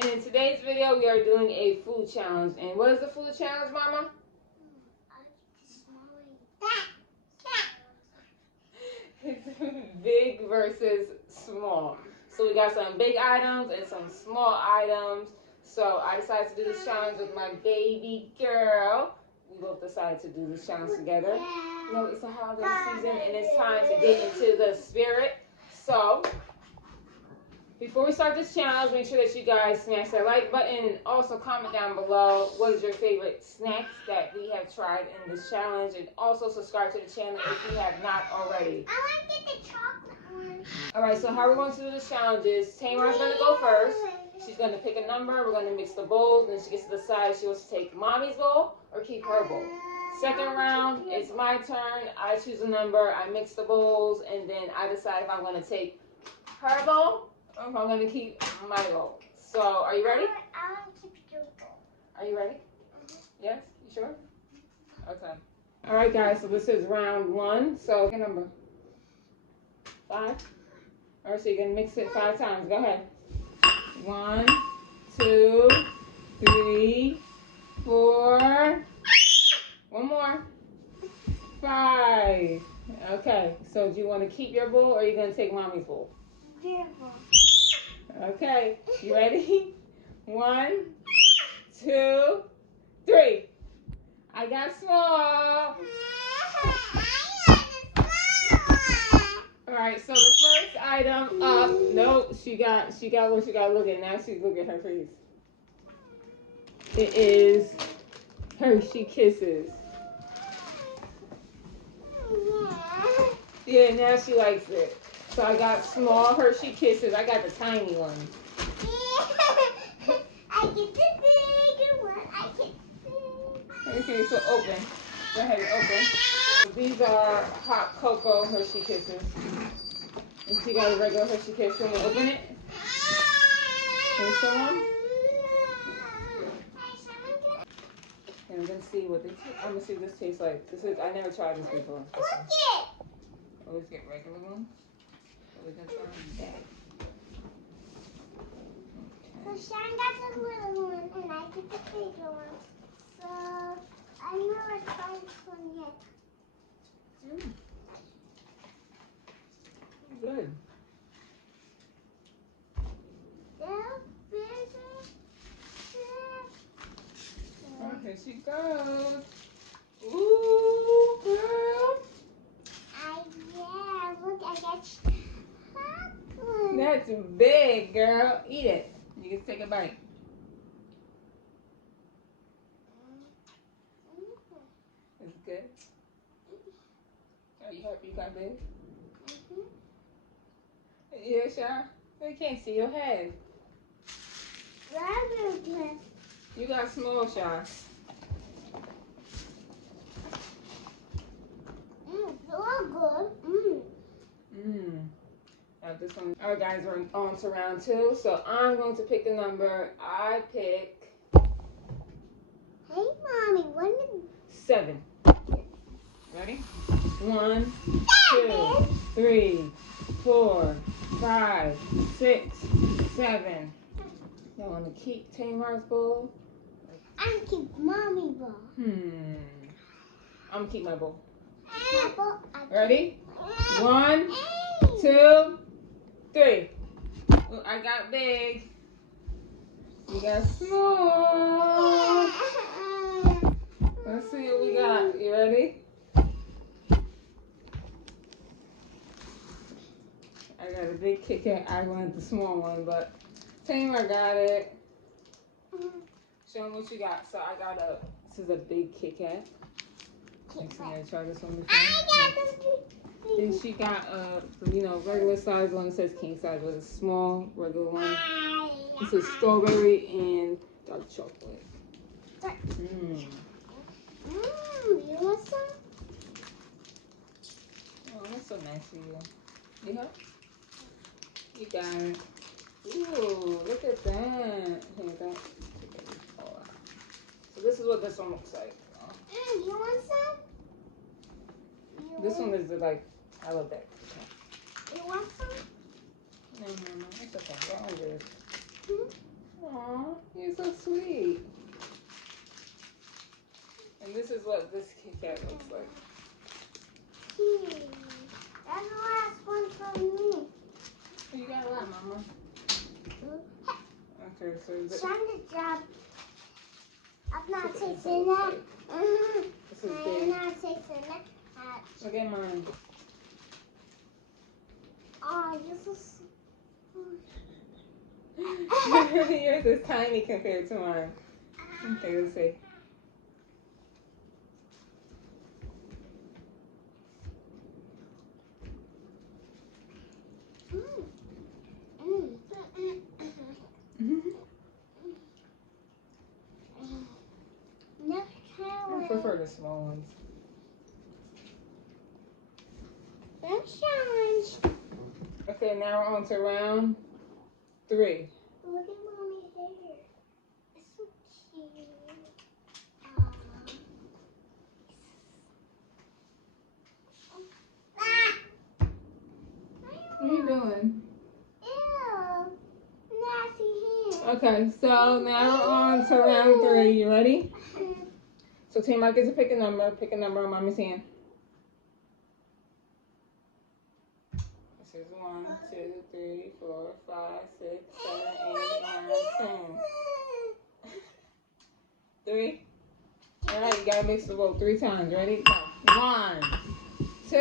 And in today's video, we are doing a food challenge. And what is the food challenge, Mama? It's big versus small. So we got some big items and some small items. So I decided to do this challenge with my baby girl. We both decided to do this challenge together. You know, it's a holiday season and it's time to get into the spirit. So before we start this challenge, make sure that you guys smash that like button and also comment down below what is your favorite snacks that we have tried in this challenge, and also subscribe to the channel if you have not already. I want to get the chocolate one. Alright, so how we're going to do this challenge is Tamar's going to go first. She's going to pick a number, we're going to mix the bowls, and she gets to decide if she wants to take Mommy's bowl or keep her bowl. Second round, it's my turn. I choose a number, I mix the bowls, and then I decide if I'm going to take her bowl or if I'm going to keep my bowl. So, are you ready? I want to keep your bowl. Are you ready? Yes? You sure? Okay. Alright guys, so this is round one. So, pick a number. 5. Alright, so you're going to mix it 5 times. Go ahead. 1, 2, 3, 4. One more. 5. Okay, so do you want to keep your bowl or are you going to take Mommy's bowl? Your bowl. Okay, you ready? 1, 2, 3. I got small. All right, so the first item up. Nope, she got what she got to look at. Now she's looking at her face. It is Hershey Kisses. Yeah, now she likes it. So I got small Hershey Kisses. I got the tiny one. I get the bigger one. I get the... Okay, so open. Go ahead and open. These are hot cocoa Hershey Kisses. And she got a regular Hershey Kiss. You want to open it? Can you show them? And I'm going to see what they taste. I'm going to see what this tastes like. I never tried this before. Look it! Always get regular ones. We're going to try them. So Sean got the little one and I get the bigger one. So I'm not trying this one yet. Good. Oh, here she goes. Ooh, girl. Yeah, look, I got chocolate. That's big, girl. Eat it. You can take a bite. It's good. Are you happy you got big? Yeah, Sha. They can't see your head. You got small, Sha. So good. Now this one. All right, guys, we're on to round 2. So I'm going to pick a number. I pick. Hey, Mommy, when did... 7. Ready? 1, 2, 3, 4, 5, 6, 7. You want to keep Tamar's bowl? I'm gonna keep Mommy bowl. I'm gonna keep my bowl. Apple, Ready? 1, 2, 3. Ooh, I got big. You got small. Let's see what we got. You ready? I got a big Kit Kat. I wanted the small one, but Tamar got it. Show them what you got. So I got this is a big Kit Kat. Next time I try this one before. I got the... Then she got regular size one that says king size, but a small regular one. This is strawberry and dark chocolate. You want some? Oh, that's so nice of you. You help? You got it. Ooh, look at that. Here, don't. So this is what this one looks like. You want some? This one is like, I love that. You want some? No, it's okay. That one's yours. Aww. You're so sweet. And this is what this Kit Kat looks like. That's the last one for me. You got a lot, Mama. Okay, so this Trying to job. I'm not tasting that. This is I'm big. not tasting that. Look at mine. Oh, this is. Yours is tiny compared to mine. Okay, let's see. I prefer the small ones. Sunshine. Okay, now we're on to round 3. Look at mommy's hair. It's so cute. What are you doing? Ew. Nasty hair. Okay, so now we're on to round 3. You ready? So Tamar gets to pick a number. Pick a number on Mommy's hand. This is 1, 2, 3, 4, 5, 6, 7, 8, 9, 10. 3. All right, you gotta mix the bowl 3 times. Ready? Go. 1, 2,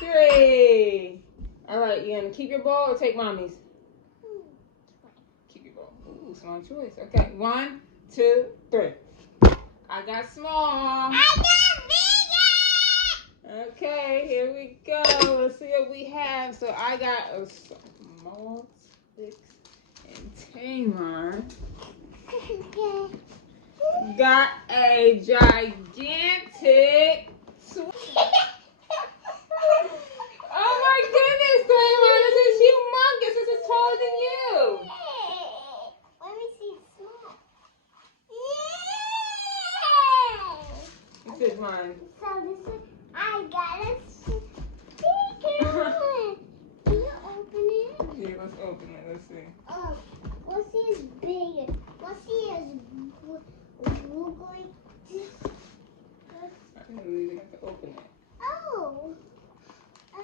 3. All right, you gonna keep your bowl or take Mommy's? Keep your bowl. Ooh, small choice. Okay, 1, 2, 3. I got small. I got bigger. Okay, here we go. Let's see what we have. So I got a small 6 and Tamar got a gigantic Oh my goodness, Tamar, this is humongous. This is taller than you. Let me see it small. This is mine. So this is, I got a bigger one. Can you open it? Yeah, let's open it. Let's see. Oh, let's see it's bigger. Let's see it's look like this. I didn't really have to open it. Oh. Ay.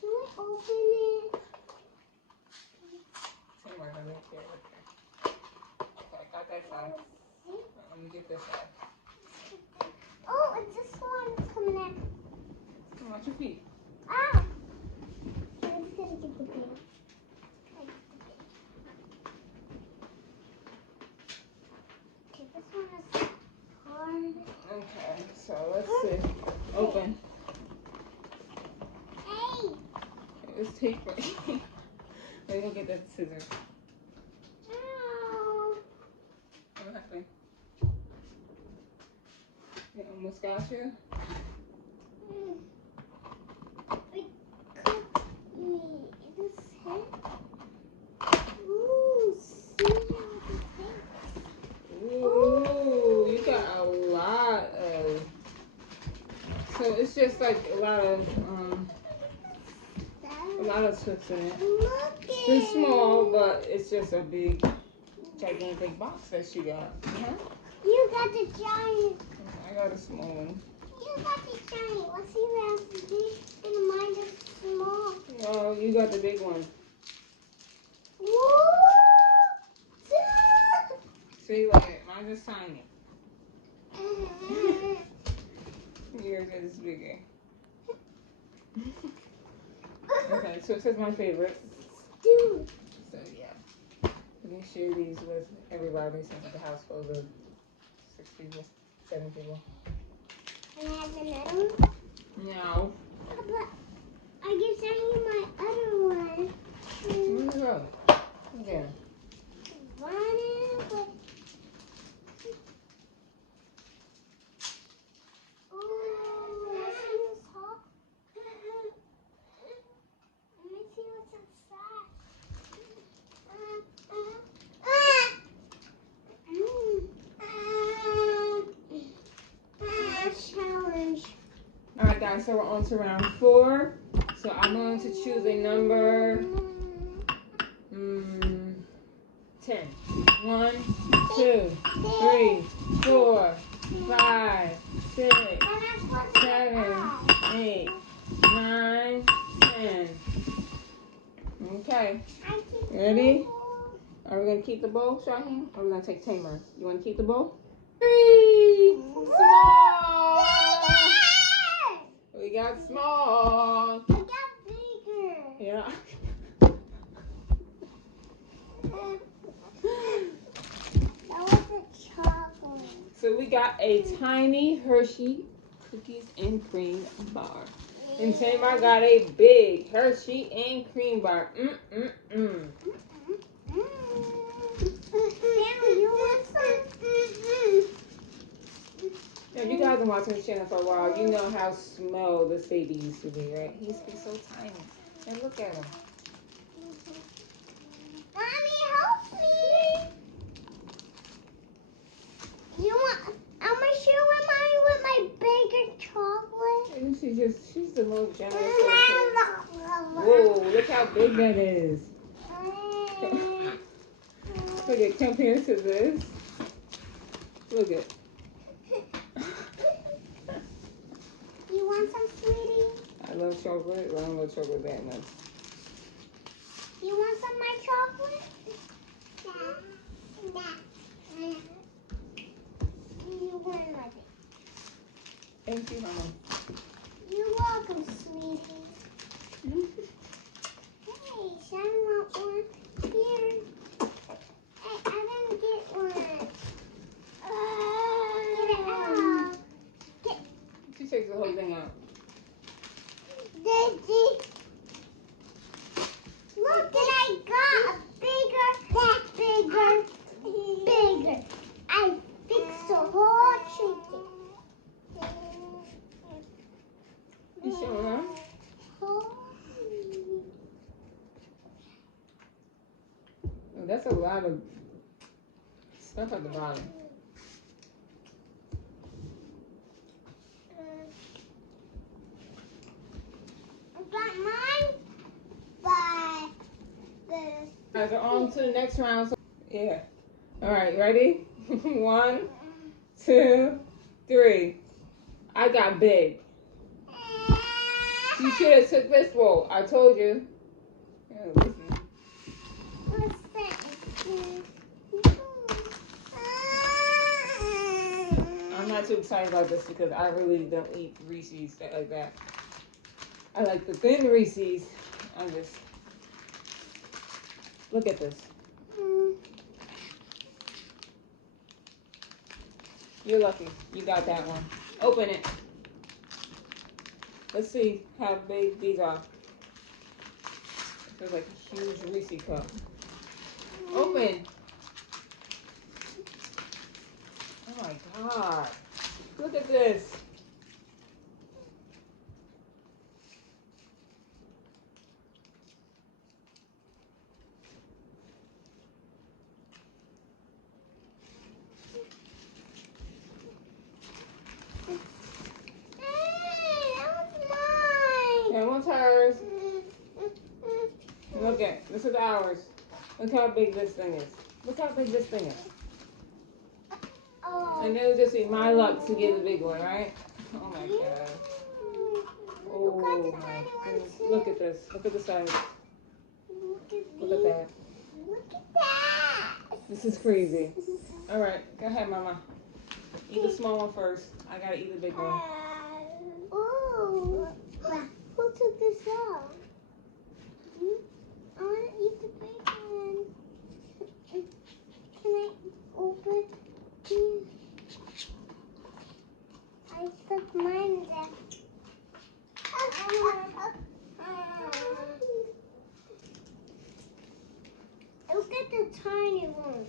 Can we open it? Tamar, let me get it. Okay, I got that side. Let me get this side. Oh, and this one's coming out. Watch your feet. Ah! I'm just gonna get the big. Okay, this one is hard. Okay, so let's see. Open. Hey! Okay, let's take right. Let me go get that scissors. Ow! What happened? You almost got you? It cut me. This hit. Ooh, see how it takes. Ooh, you got a lot of. So it's just like a lot of twists in it. Look It's small, but it's just a big, gigantic box that she got. You got the giant. I got a small one. You got the giant. Let's see who has the big and mine is small. Oh, you got the big one. Woo! See, look at mine's is tiny. Yours is bigger. Okay, so it says my favorite. Dude. So yeah, we can share these with everybody since the house full of 6 people, 7 people. Can I have another one? No. But I can show you my other one. Where'd it go? Yeah. Running with. Ooh, let's see this hawk. Let me see what's inside. Challenge. All right, guys. So we're on to round 4. So I'm going to choose a number. 1, 2, 3, 4, 5, 6, 7, 8, 9, 10. Okay. Ready? Are we gonna keep the bowl, Shaheem? Or are we gonna take Tamar? You wanna keep the bowl? 3. Small. We got small. I got bigger. Yeah. That was a chocolate. So we got a tiny Hershey cookies and cream bar. And Tamar got a big Hershey and cream bar. If you guys have been watching this channel for a while, you know how small this baby used to be, right? He used to be so tiny. And look at him. Mommy, help me. You want? I'm gonna share with mommy with my bigger chocolate. And she's the most generous person. Whoa, look how big that is. Look at compared to this. Look at. You want some, sweetie? I love chocolate, but I don't love chocolate that much. You want some of my chocolate? You want like it? Thank you, Mama. You're welcome, sweetie. Hey, Shannon want one? Here. Hey, I didn't get one. Get it out. She takes the whole thing out. Daddy. Look, and I got a bigger. I fixed the whole chicken. You showing her? Oh, That's a lot of stuff at the bottom. I got mine, but All right, so on to the next round. So, yeah. All right, ready? 1, 2, 3. I got big. You should have took this bowl. I told you. Yeah, listen. what's that? I'm not too excited about this because I really don't eat Reese's like that. I like the thin Reese's. I just look at this. You're lucky. You got that one. Open it. Let's see how big these are. It feels like a huge Reese's cup. Open. Oh my God. Look at this. That one's hers. Look at, this is ours. Look how big this thing is. Look how big this thing is. And it would just be my luck to get the big one, right? Oh my God. Oh my goodness. Look at this. Look at the size. Look at that. Look at that. This is crazy. All right, go ahead, Mama. Eat the small one first. I gotta eat the big one. Oh, who took this off? I want to eat the big one. Can I open? I stuck mine there. Look at the tiny one.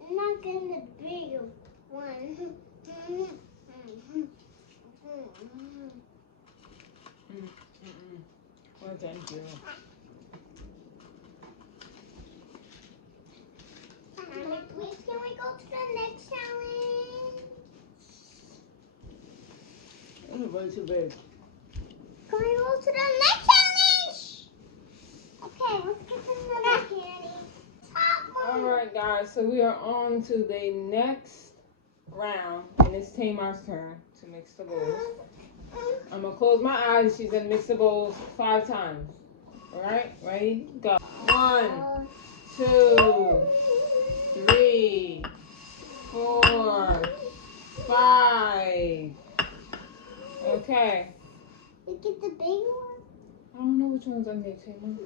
I'm not getting the bigger one. Well, thank you. Please, can we go to the next challenge? This is way too big. Can we go to the next challenge? Okay, let's get another candy. Top one. Alright guys, so we are on to the next round, and it's Tamar's turn to mix the bowls. I'm gonna close my eyes. She's gonna mix the bowls 5 times. Alright, ready? Go. 1, 2, 3, 4, 5. Okay. We get the big one. I don't know which one's on there, Tamar.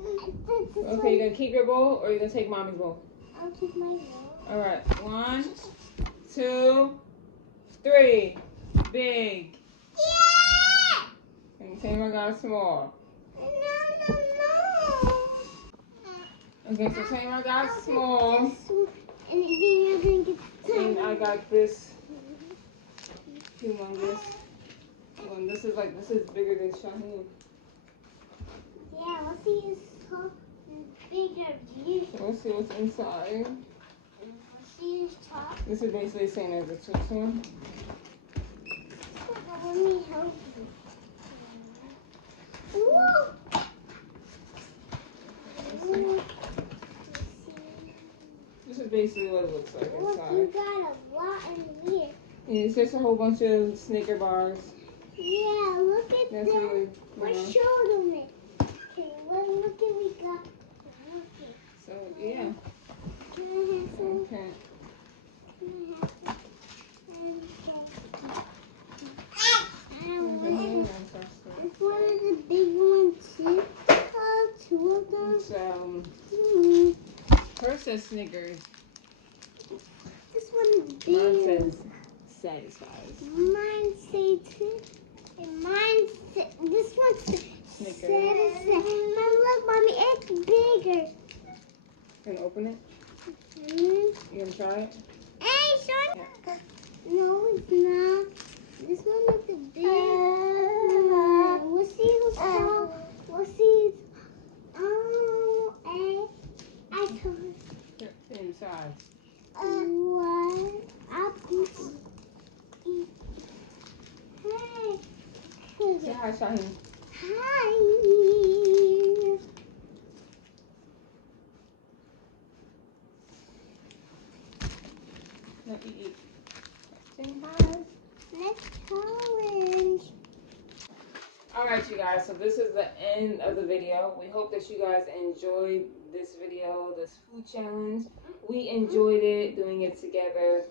This Okay, you gonna keep your bowl or you gonna take mommy's bowl? I'll keep my bowl. Alright, 1, 2, 3. Big. Yeah! And Tamar got small. No. Okay, so Tamar got small. This one, and then you're gonna get the tiny And I got this humongous one. This is bigger than Shaheen. Yeah, let's see his top bigger view. So let's see what's inside. Let's see his top. This is basically the same as the Twix one. Let me help you. Ooh. Ooh. This is basically what it looks like Look, inside. you got a lot in here. And it's just a whole bunch of Snicker bars. Yeah, look at That's that. really We're cool. showing them it. Okay, look at we got. Okay. So yeah. Can I have some? Okay. Can I have some? I don't want it. This one is a big one too. Oh, 2 of them. It's hers says Snickers. This one is big. Mine says satisfies. Mine say too. And mine say, this one Snickers. says. Look, mommy, it's bigger. Gonna open it? Mm. You gonna try it? Hey, Sean. No, it's not. This one is a big. We'll see what's wrong. We'll see. Oh, I told her. Inside. What? Hey. Say hi, Shaheen. Hi. Let me eat. Say hi. Next challenge. Alright, you guys, so this is the end of the video. We hope that you guys enjoyed this video, this food challenge. We enjoyed it, doing it together.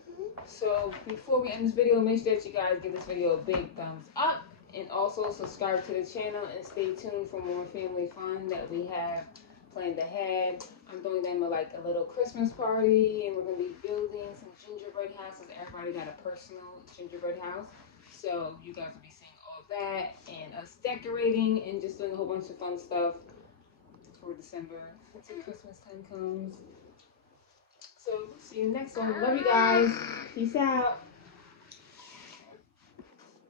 So before we end this video, make sure that you guys give this video a big thumbs up. And also subscribe to the channel and stay tuned for more family fun that we have planned ahead. I'm doing them like a little Christmas party, and we're going to be building some gingerbread houses. Everybody got a personal gingerbread house. So you guys will be seeing all of that and us decorating and just doing a whole bunch of fun stuff for December until Christmas time comes. So see you next one. Love you guys. Peace out.